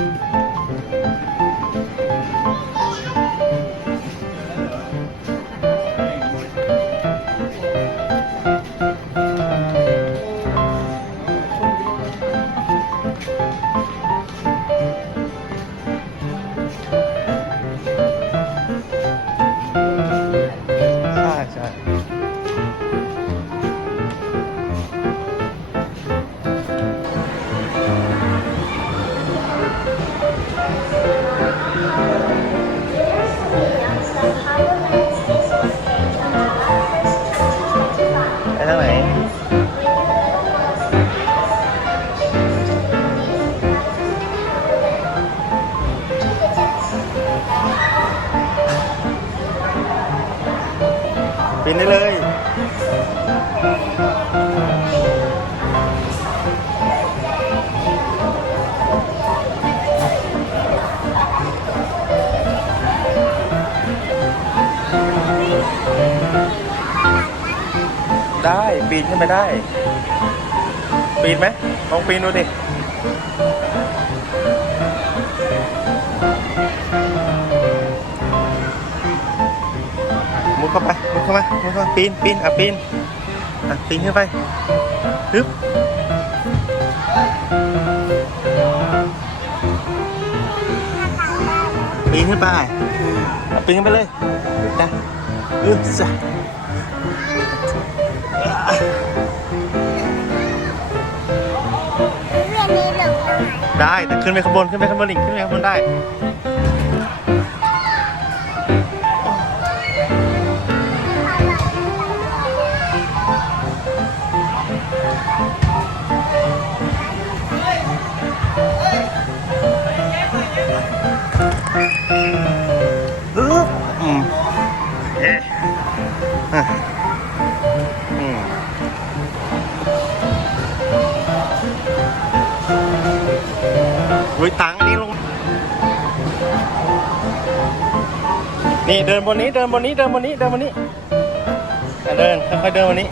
ในขึ้นไปได้ ปีนไหมลองปีนดูดิมุดเข้าไปมุดเข้ามามุดเข้าปีนปีนอะปีนอะปีนขึ้นไปฮึบปีนขึ้นไปอะปีนขึ้นไปเลยนะอึ๊บจ้ะ ได้แต่ขึ้นไปข้างบนขึ้นไปข้างบนอีกขึ้นไปข้างบนได้ นี่เดินบนนี้เดินบนนี้เดินบนนี้เดินบนนี้เดินค่อยๆเดินบนนี้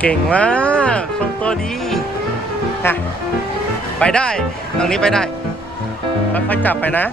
เก่งมากทรงตัวดีอะไปได้ ตรงนี้ไปได้ค่อยๆจับไปนะ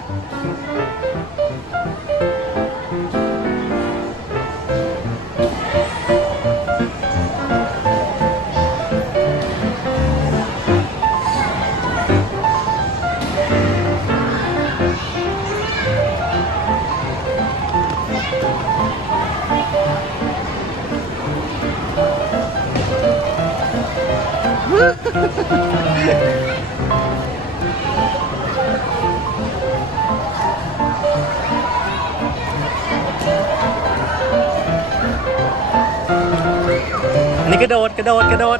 กระโดดกระโดด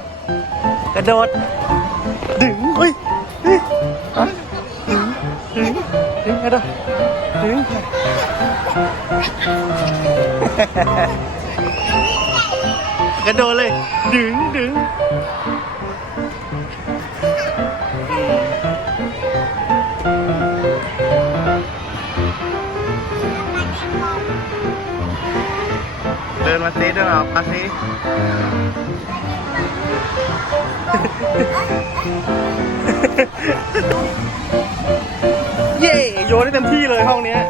กระโดด ดึงเฮ้ยเฮ้ยอะดึงดึงดึงกระโดดดึงกระโดดเลย ดึงดึงเดินมาซิเดินออกมาซิ เย่โยนได้เต็มที่เลยห้องเนี้ย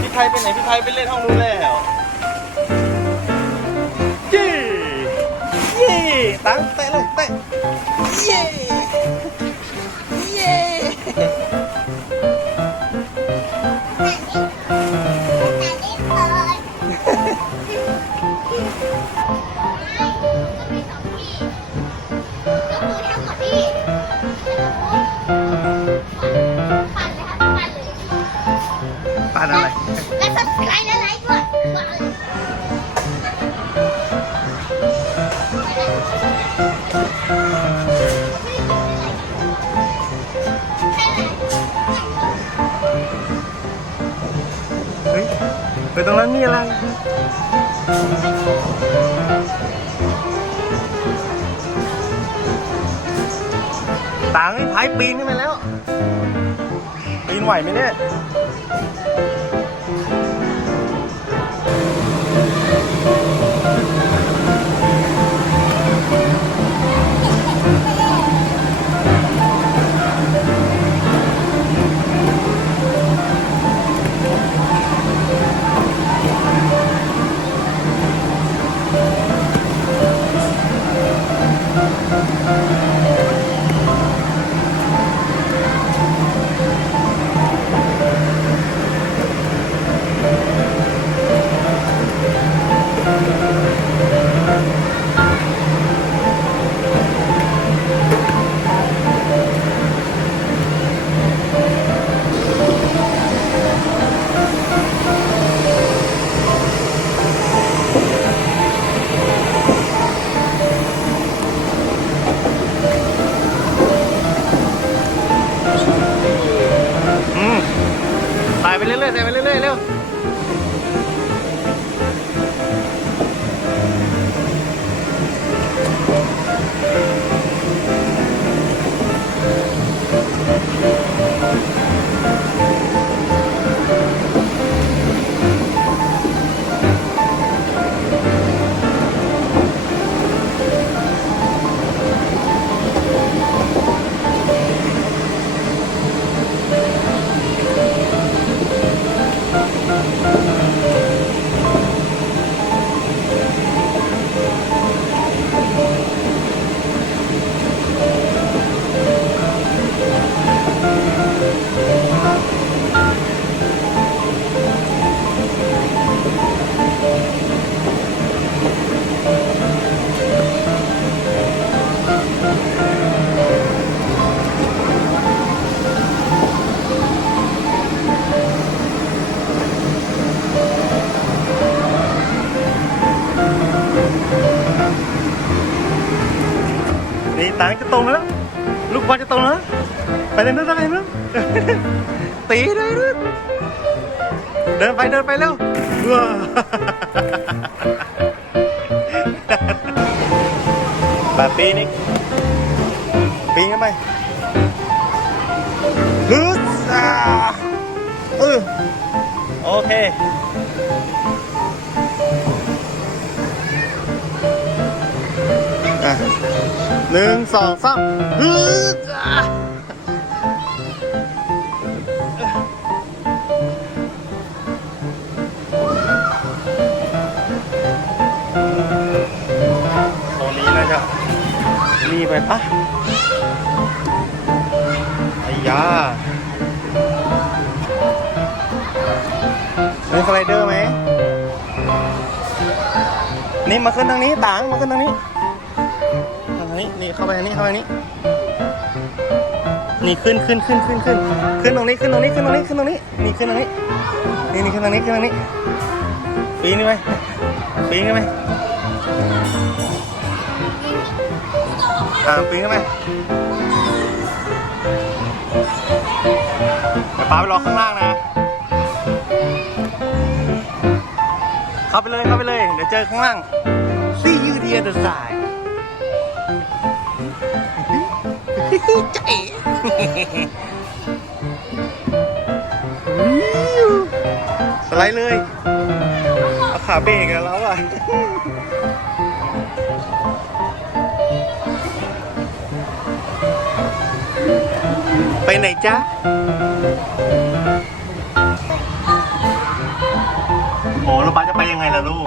พี่ไทยไปไหนพี่ไทยไปเล่นห้องนู้นแล้วเย่เย่ตั้งเตะเลยเตะเย่ มีอะไร ต่างไอ้พายปีนขึ้นไปแล้ว ปีนไหวไหมเนี่ย ไปเดินได้ไหมตีเลยนะเดินไปเดินไปเร็วว้าแบบปีนี้ปีนกันไปฮึดอ่าเออโอเคหนึ่งสองสามฮึด รีไปปะไอ้ยาเป็นสไลเดอร์ไหม นี่มาขึ้นทางนี้ต่างมาขึ้นทางนี้ทางนี้ นี่เข้าไปทางนี้เข้าไปนี้นี่ขึ้นขึ้นขึ้นขึ้นขึ้นขึ้นตรงนี้ขึ้นตรงนี้ขึ้นตรงนี้ขึ้นตรงนี้นี่ขึ้นตรงนี้นี่นี่ขึ้นตรงนี้ขึ้นตรงนี้ปีนไปปีนขึ้นไป อ่าปีนขึ้นไปเดี๋ยวป้าไปรอข้างล่างนะ เข้าไปเลยเข้าไปเลย เดี๋ยวเจอข้างล่าง See you the other side ใจสไลด์เลย เอาขาเบรกแล้วอะ ไปไหนจ๊ะ โอ้ล้วป้าจะไปยังไงล่ะลูก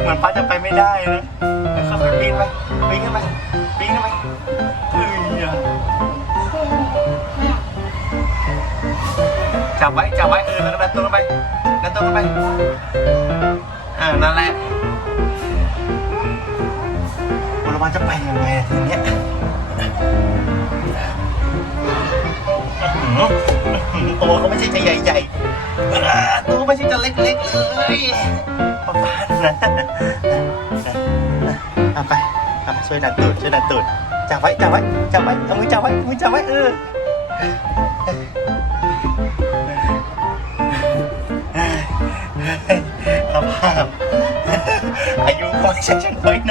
เหมือนป้าจะไปไม่ได้นะค่อยๆปีนไปปีนขึ้นไปปีนขึ้นไปเอ้ยจับไว้จับไว้ จะไปยังไงอะทีเนี้ยอื้อหือตัวเขาไม่ใช่จะใหญ่ๆอ่าตัวไม่ใช่จะเล็กๆเลยประมาณนั้นเอาไปเอาไปช่วยดันตูดช่วยดันตูดจับไว้จับไว้จับไว้เอามือจับไว้มือจับไว้เออสภาพ อายุก็ไม่ใช่จะน้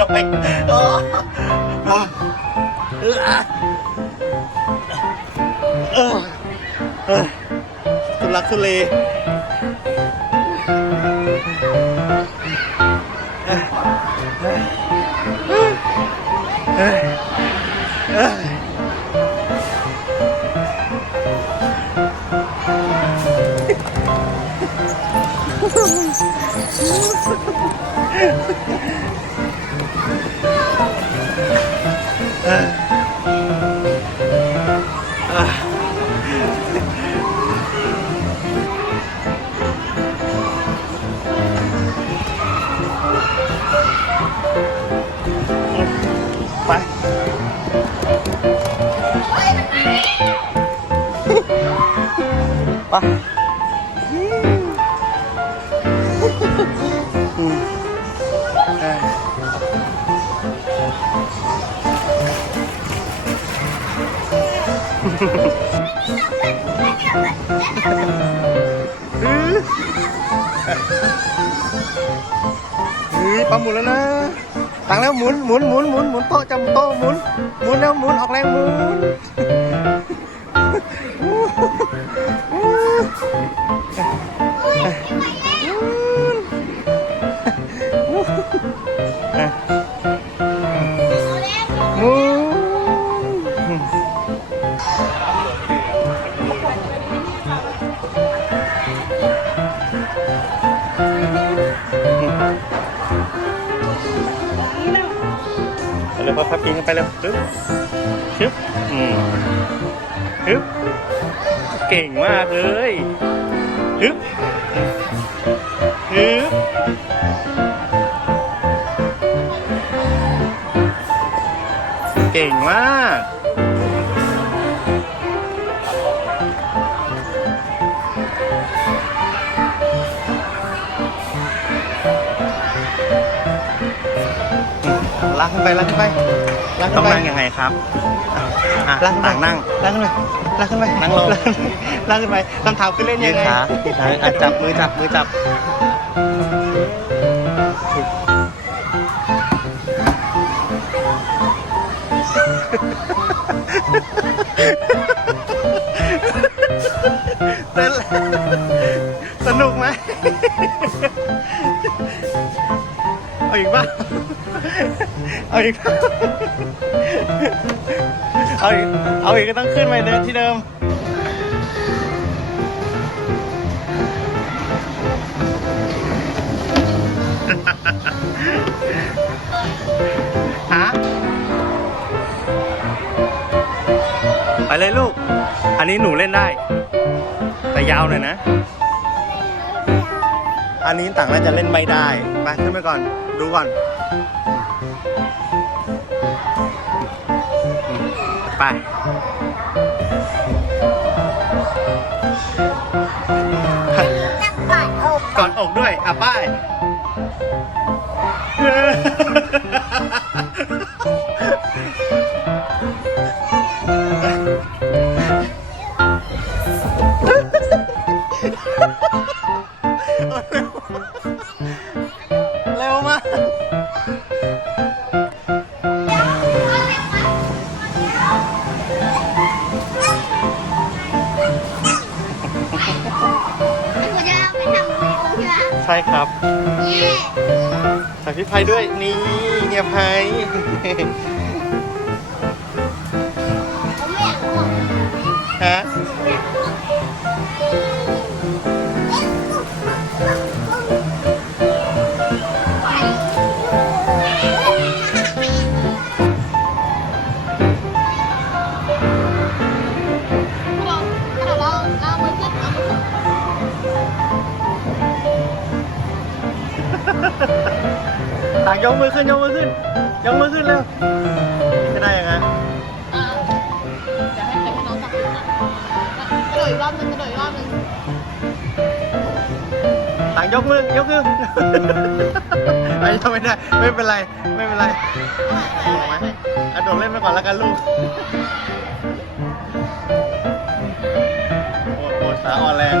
ไป ไปอืมเฮ้ยปั๊มหมุนแล้วนะ ตังแล้วหมุนหมุนหมุนหมุนหมุนโต๊ะจำโต๊ะหมุนหมุนแล้วหมุนออกแรงหมุน เลยพอพับพิงกันไปเลยปึ๊บชึบอืมฮึบเก่งมากเลยฮึบฮึบเก่งมาก ลากขึ้นไปลากขึ้นไปลากต้ขึ้อนงไปนั่งยังไงครับอะลากขึ้นไปต่างนั่งลากขึ้นไปลากขึ้นไปนั่งลงลากขึ้นไปคำถามคือเล่นยืยัดงไงขาอะจับมือจับมือจับ เต้นสนุกไหมเอาอีกป่ะ เอาอีกป่ะเอาอีก เอาอีกก็ต้องขึ้นไปเดินที่เดิม ฮะ ไปเลยลูก อันนี้หนูเล่นได้ แต่ยาวหน่อยนะ อันนี้ต่างน่าจะเล่นไม่ได้ ไปขึ้นไปก่อน ดูก่อน ไปก่อนอกด้วย อะป้าย ครับนี่ใส่พี่ไพด้วยนี่เงียบไพผมไม่อยากบอกฮะางยกมือขึ้นยกมือขึ้นยกมือขึ้นเร็วจะได้ยังไงอ่าเดี๋ยวให้เดี๋ยวให้น้องจับมือนะกระโดดอีกรอบนึงกระโดดอีกรอบนึงต่างยกมือยกมือไอ้ยังไม่ได้ไม่เป็นไรไม่เป็นไรเอาใหม่เอาใหม่เอาใหม่กระโดดเล่นไปก่อนแล้วกันลูกโอ้โหขาอ่อนแรง